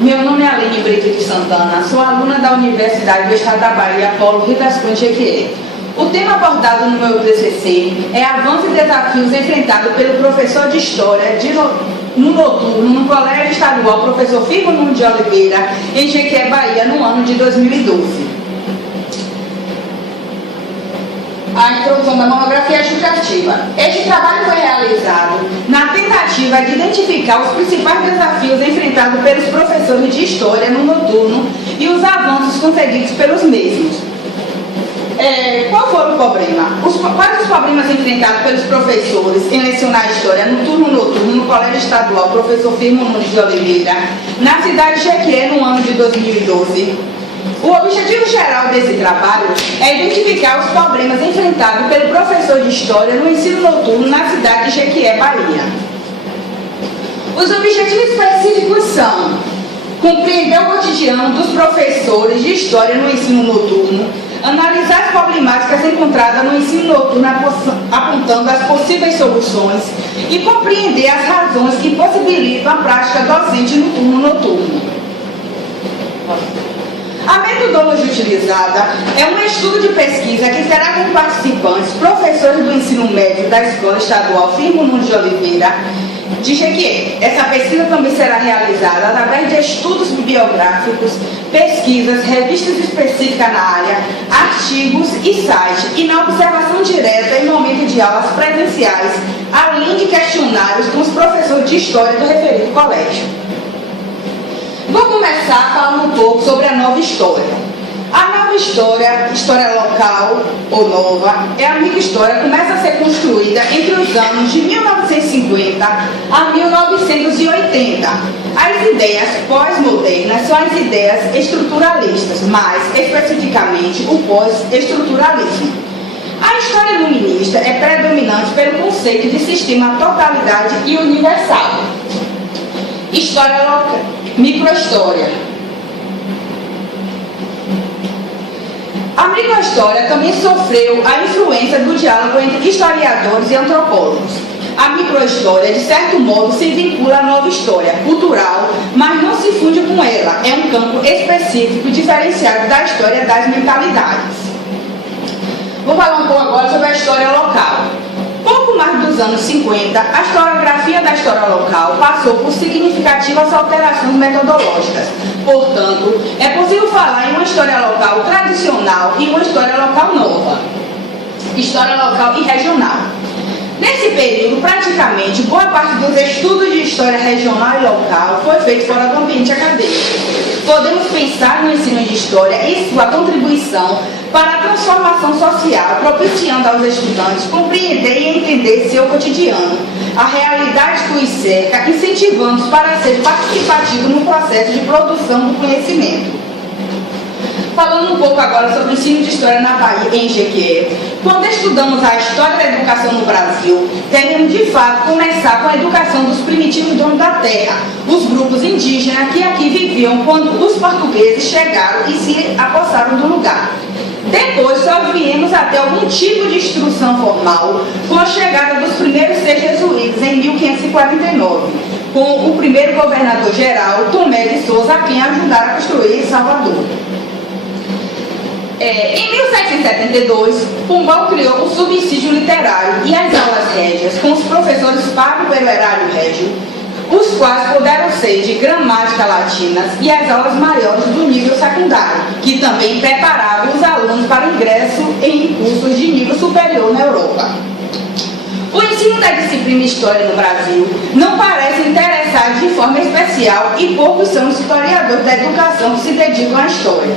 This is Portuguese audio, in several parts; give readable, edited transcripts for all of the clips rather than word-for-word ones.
Meu nome é Aline Brito de Santana, sou aluna da Universidade do Estado da Bahia, Polo Rio das Cruzes, Jequié. O tema abordado no meu TCC é avanços e desafios enfrentados pelo professor de História no noturno no Colégio Estadual Professor Firmo Nunes de Oliveira, em Jequié, Bahia, no ano de 2012. A introdução da monografia justificativa. Este trabalho foi realizado na tentativa de identificar os principais desafios enfrentados pelos professores de História no noturno e os avanços concedidos pelos mesmos. Qual foi o problema? Quais os problemas enfrentados pelos professores em lecionar História no turno noturno no Colégio Estadual Professor Firmo Nunes de Oliveira, na cidade de Jequié, no ano de 2012? O objetivo geral desse trabalho é identificar os problemas enfrentados pelo professor de História no ensino noturno na cidade de Jequié, Bahia. Os objetivos específicos são compreender o cotidiano dos professores de História no ensino noturno, analisar as problemáticas encontradas no ensino noturno apontando as possíveis soluções e compreender as razões que possibilitam a prática docente no turno noturno. A metodologia utilizada é um estudo de pesquisa que terá como participantes professores do ensino médio da Escola Estadual Firmo Nunes de Oliveira de Jequié. Essa pesquisa também será realizada através de estudos bibliográficos, pesquisas, revistas específicas na área, artigos e sites, e na observação direta em momento de aulas presenciais, além de questionários com os professores de História do referido colégio. Vou começar falando um pouco sobre a nova história. A nova história, história local ou nova, é a microhistória, começa a ser construída entre os anos de 1950 a 1980. As ideias pós-modernas são as ideias estruturalistas, mais especificamente o pós-estruturalismo. A história iluminista é predominante pelo conceito de sistema totalidade e universal. História local. Microhistória. A microhistória também sofreu a influência do diálogo entre historiadores e antropólogos. A microhistória, de certo modo, se vincula à nova história cultural, mas não se funde com ela. É um campo específico diferenciado da história das mentalidades. Vou falar um pouco agora sobre a história local. Pouco mais dos anos 50, a historiografia da história local passou por significativas alterações metodológicas. Portanto, é possível falar em uma história local tradicional e uma história local nova. História local e regional. Nesse período, praticamente, boa parte dos estudos de história regional e local foi feito fora do ambiente acadêmico. Podemos pensar no ensino de história e sua contribuição para a transformação social, propiciando aos estudantes compreender e entender seu cotidiano, a realidade que os cerca, incentivando-os para ser participativos no processo de produção do conhecimento. Falando um pouco agora sobre o ensino de história na Bahia, em Jequié. Quando estudamos a história da educação no Brasil, devemos de fato começar com a educação dos primitivos donos da terra, os grupos indígenas que aqui viviam quando os portugueses chegaram e se apossaram do lugar. Depois só viemos até algum tipo de instrução formal com a chegada dos primeiros 6 jesuítas em 1549, com o primeiro governador-geral, Tomé de Souza, a quem ajudaram a construir Salvador. Em 1772, Pombal criou o subsídio literário e as aulas régias com os professores pagos pelo erário régio, os quais puderam ser de gramática latina e as aulas maiores do nível secundário, que também preparavam os alunos para o ingresso em cursos de nível superior na Europa. O ensino da disciplina História no Brasil não parece interessar de forma especial e poucos são os historiadores da educação que se dedicam à história.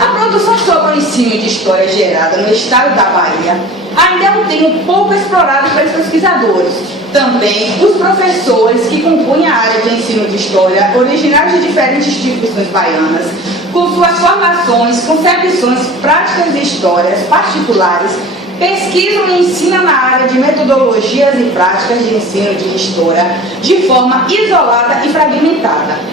A produção sobre o ensino de história gerada no estado da Bahia ainda é um tema pouco explorado pelos pesquisadores. Também os professores que compõem a área de ensino de história, originários de diferentes instituições baianas, com suas formações, concepções, práticas e histórias particulares, pesquisam e ensinam na área de metodologias e práticas de ensino de história de forma isolada e fragmentada.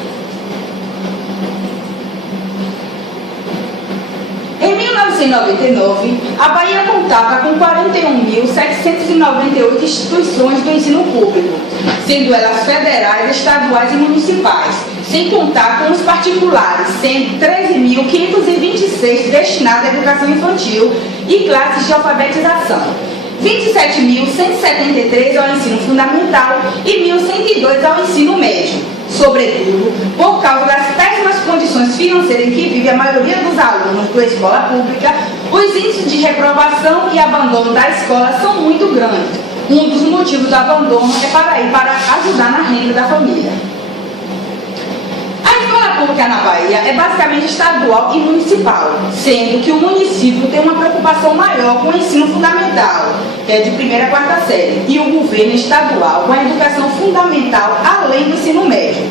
Em 1999, a Bahia contava com 41.798 instituições do ensino público, sendo elas federais, estaduais e municipais, sem contar com os particulares, sendo 13.526 destinados à educação infantil e classes de alfabetização, 27.173 ao ensino fundamental e 1.102 ao ensino médio. Sobretudo, por causa das péssimas condições financeiras em que vive a maioria dos alunos da escola pública, os índices de reprovação e abandono da escola são muito grandes. Um dos motivos do abandono é para ir para ajudar na renda da família. A escola pública na Bahia é basicamente estadual e municipal, sendo que o município tem uma preocupação maior com o ensino fundamental, que é de 1ª a 4ª série, e o governo estadual com a educação fundamental além do ensino médio.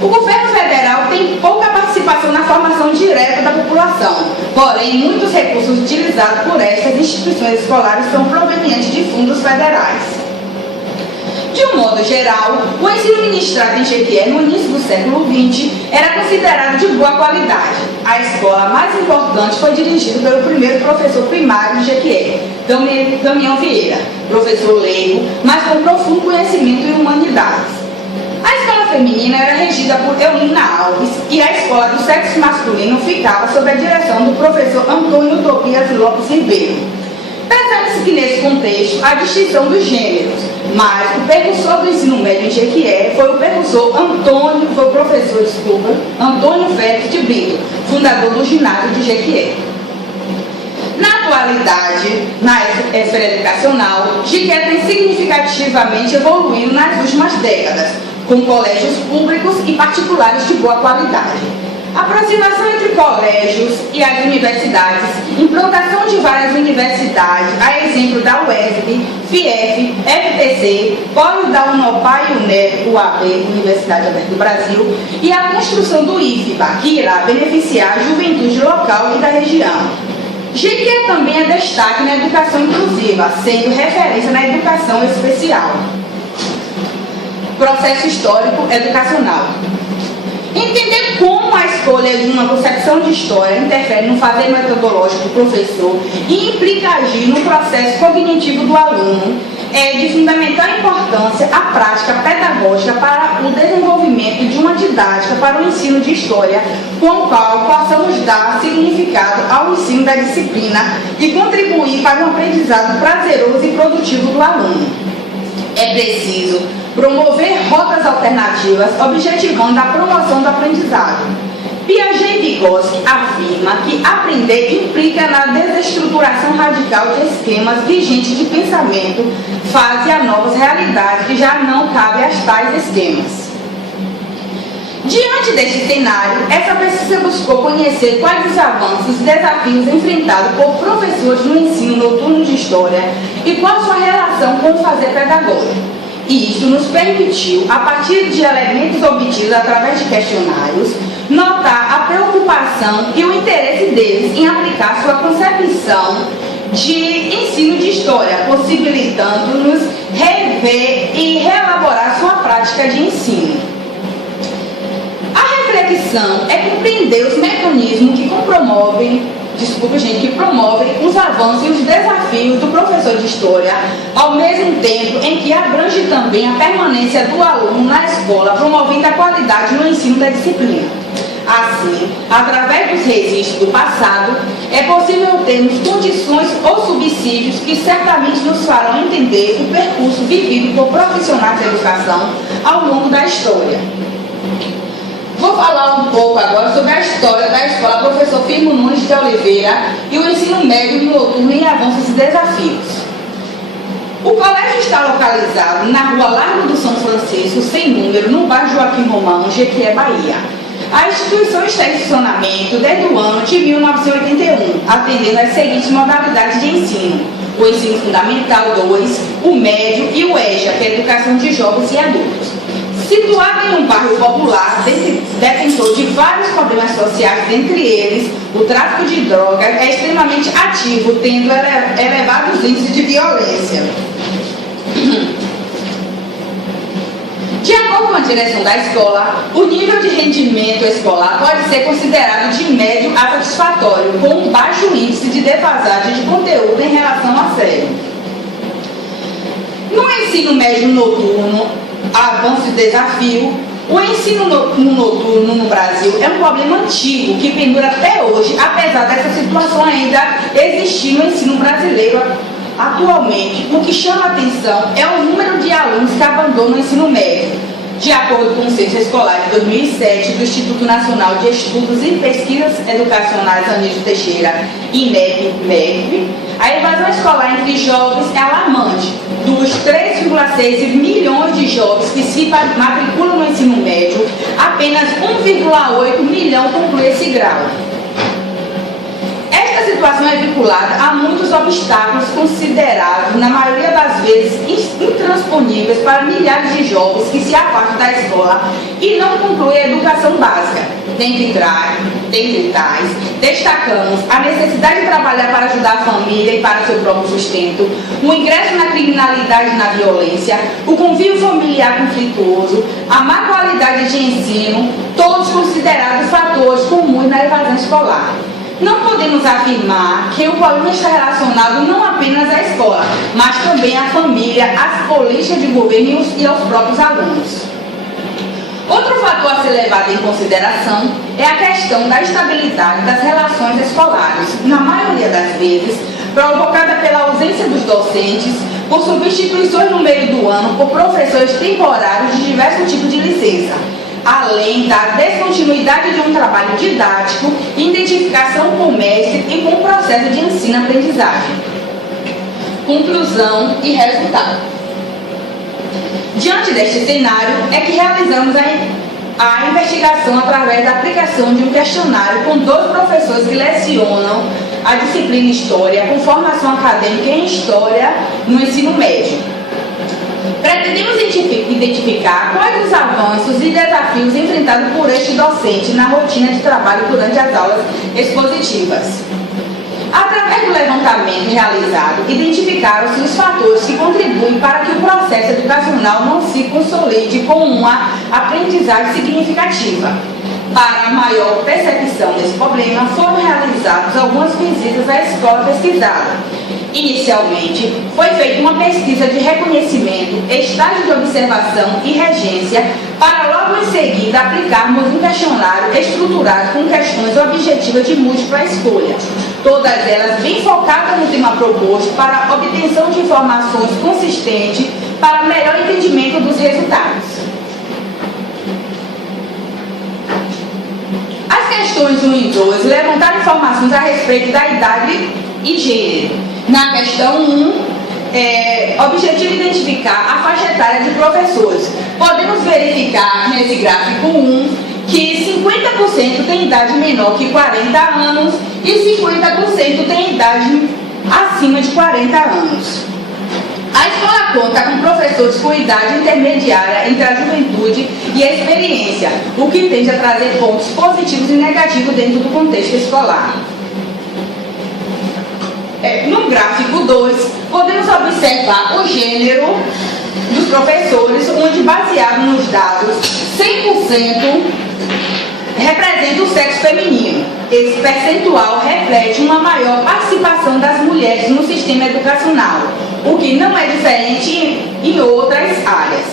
O governo federal tem pouca participação na formação direta da população, porém muitos recursos utilizados por estas instituições escolares são provenientes de fundos federais. De um modo geral, o ensino ministrado em Jequié no início do século XX era considerado de boa qualidade. A escola mais importante foi dirigida pelo primeiro professor primário de Jequié, Damião Vieira, professor leigo, mas com profundo conhecimento em humanidades. A escola feminina era regida por Eulina Alves e a escola do sexo masculino ficava sob a direção do professor Antônio Tobias Lopes Ribeiro. Percebe-se que nesse contexto há distinção dos gêneros, mas o precursor do ensino médio em Jequié foi o professor Antônio Félix de Brito, fundador do ginásio de Jequié. Na atualidade, na esfera educacional, Jequié tem significativamente evoluído nas últimas décadas, com colégios públicos e particulares de boa qualidade. Aproximação entre colégios e as universidades, implantação de várias universidades, a exemplo da UESB, FIEF, FPC, Polo da Unopar e UNEP, UAB, Universidade Aberta do Brasil, e a construção do IFBA, que irá beneficiar a juventude local e da região. Jequié também é destaque na educação inclusiva, sendo referência na educação especial. Processo histórico educacional. Entender como a escolha de uma concepção de história interfere no fazer metodológico do professor e implica agir no processo cognitivo do aluno é de fundamental importância a prática pedagógica para o desenvolvimento de uma didática para o ensino de história, com o qual possamos dar significado ao ensino da disciplina e contribuir para um aprendizado prazeroso e produtivo do aluno. É preciso promover rotas alternativas, objetivando a promoção do aprendizado. Piaget e Vygotsky afirma que aprender implica na desestruturação radical de esquemas vigentes de pensamento face a novas realidades que já não cabem a tais esquemas. Diante deste cenário, essa pesquisa buscou conhecer quais os avanços e desafios enfrentados por professores no ensino noturno de História e qual sua relação com o fazer pedagógico. E isso nos permitiu, a partir de elementos obtidos através de questionários, notar a preocupação e o interesse deles em aplicar sua concepção de ensino de história, possibilitando-nos rever e reelaborar sua prática de ensino. A reflexão é compreender os mecanismos que promovem os avanços e os desafios do professor de história, ao mesmo tempo em que abrange também a permanência do aluno na escola, promovendo a qualidade no ensino da disciplina. Assim, através dos registros do passado, é possível termos condições ou subsídios que certamente nos farão entender o percurso vivido por profissionais de educação ao longo da história. Vou falar um pouco agora sobre a história da escola Professor Firmo Nunes de Oliveira e o ensino médio noturno em avanços e desafios. O colégio está localizado na rua Largo do São Francisco, sem número, no bairro Joaquim Romão, Jequié, Bahia. A instituição está em funcionamento desde o ano de 1981, atendendo às seguintes modalidades de ensino: o ensino fundamental 2, o médio e o EJA, que é a educação de jovens e adultos. Situado em um bairro popular, detentor de vários problemas sociais, dentre eles o tráfico de drogas, é extremamente ativo, tendo elevados índices de violência. De acordo com a direção da escola, o nível de rendimento escolar pode ser considerado de médio a satisfatório, com um baixo índice de defasagem de conteúdo em relação à série. No ensino médio noturno, avanço e desafio, O ensino noturno no Brasil é um problema antigo que pendura até hoje, apesar dessa situação ainda existir no ensino brasileiro atualmente. O que chama a atenção é o número de alunos que abandonam o ensino médio. De acordo com o Censo Escolar de 2007 do Instituto Nacional de Estudos e Pesquisas Educacionais Anísio Teixeira, INEP-MEC, a evasão escolar entre jovens é alarmante. Dos 3,6 milhões de jovens que se matriculam no ensino médio, apenas 1,8 milhão conclui esse grau. Esta situação é vinculada a muitos obstáculos considerados, na maioria das vezes, intransponíveis para milhares de jovens que se afastam da escola e não concluem a educação básica. Dentre tais, destacamos a necessidade de trabalhar para ajudar a família e para seu próprio sustento, o ingresso na criminalidade e na violência, o convívio familiar conflituoso, a má qualidade de ensino, todos considerados fatores comuns na evasão escolar. Não podemos afirmar que o problema está relacionado não apenas à escola, mas também à família, às políticas de governo e aos próprios alunos. Outro fator a ser levado em consideração é a questão da estabilidade das relações escolares, na maioria das vezes provocada pela ausência dos docentes, por substituições no meio do ano por professores temporários de diversos tipos de licença, além da descontinuidade de um trabalho didático, identificação com o mestre e com o processo de ensino-aprendizagem. Conclusão e resultado. Diante deste cenário, é que realizamos a investigação através da aplicação de um questionário com 2 professores que lecionam a disciplina História com formação acadêmica em História no ensino médio. Pretendemos identificar quais os avanços e desafios enfrentados por este docente na rotina de trabalho durante as aulas expositivas. Através do levantamento realizado, identificaram-se os fatores que contribuem para que o processo educacional não se consolide com uma aprendizagem significativa. Para a maior percepção desse problema, foram realizadas algumas visitas à escola pesquisada. Inicialmente, foi feita uma pesquisa de reconhecimento, estágio de observação e regência, para logo em seguida aplicarmos um questionário estruturado com questões objetivas de múltipla escolha, todas elas bem focadas no tema proposto para a obtenção de informações consistentes para melhor entendimento dos resultados. As questões 1 e 2 levantaram informações a respeito da idade e gênero. Na questão 1, objetivo identificar a faixa etária de professores. Podemos verificar nesse gráfico 1 que 50% tem idade menor que 40 anos e 50% tem idade acima de 40 anos. A escola conta com professores com idade intermediária entre a juventude e a experiência, o que tende a trazer pontos positivos e negativos dentro do contexto escolar. No gráfico 2, podemos observar o gênero dos professores, onde, baseado nos dados, 100% representa o sexo feminino. Esse percentual reflete uma maior participação das mulheres no sistema educacional, o que não é diferente em outras áreas.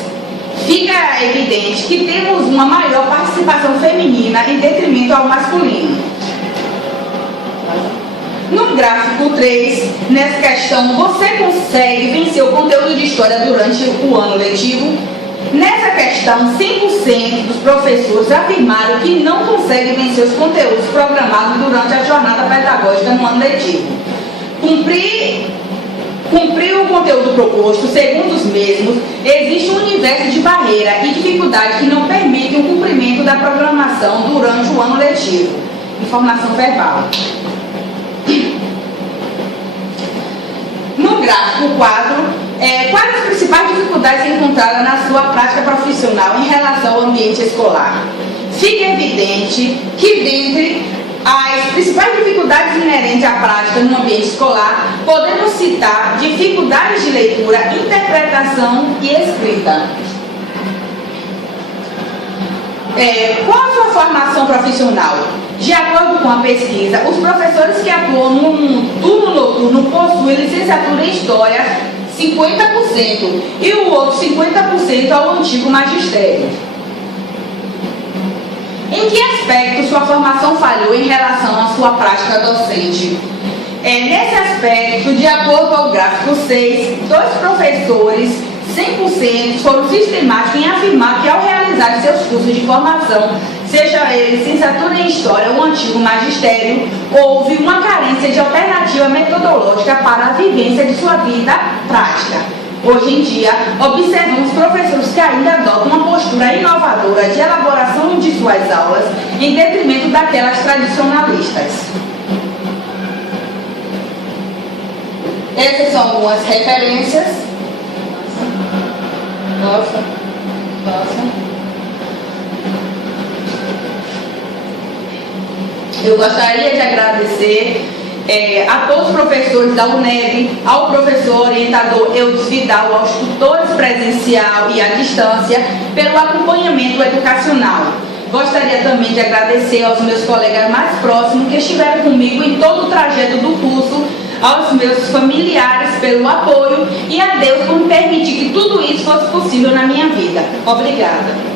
Fica evidente que temos uma maior participação feminina em detrimento ao masculino. No gráfico 3, nessa questão, você consegue vencer o conteúdo de história durante o ano letivo? Nessa questão, 100% dos professores afirmaram que não conseguem vencer os conteúdos programados durante a jornada pedagógica no ano letivo. Cumprir o conteúdo proposto, segundo os mesmos, existe um universo de barreira e dificuldade que não permitem o cumprimento da programação durante o ano letivo. Informação verbal. No gráfico 4, quais as principais dificuldades encontradas na sua prática profissional em relação ao ambiente escolar? Fica evidente que, dentre as principais dificuldades inerentes à prática no ambiente escolar, podemos citar dificuldades de leitura, interpretação e escrita. Qual a sua formação profissional? De acordo com a pesquisa, os professores que atuam no turno noturno possuem licenciatura em História 50% e o outro 50% ao antigo magistério. Em que aspecto sua formação falhou em relação à sua prática docente? Nesse aspecto, de acordo com o gráfico 6, 2 professores 100% foram sistemáticos em afirmar que ao realizar seus cursos de formação, seja ele licenciatura em História ou antigo magistério, houve uma carência de alternativa metodológica para a vivência de sua vida prática. Hoje em dia, observamos professores que ainda adotam uma postura inovadora de elaboração de suas aulas em detrimento daquelas tradicionalistas. Essas são algumas referências. Nossa. Eu gostaria de agradecer a todos os professores da UNEB, ao professor orientador Eudes Vidal, aos tutores presencial e à distância, pelo acompanhamento educacional. Gostaria também de agradecer aos meus colegas mais próximos que estiveram comigo em todo o trajeto do curso, aos meus familiares pelo apoio e a Deus por me permitir que tudo isso fosse possível na minha vida. Obrigada.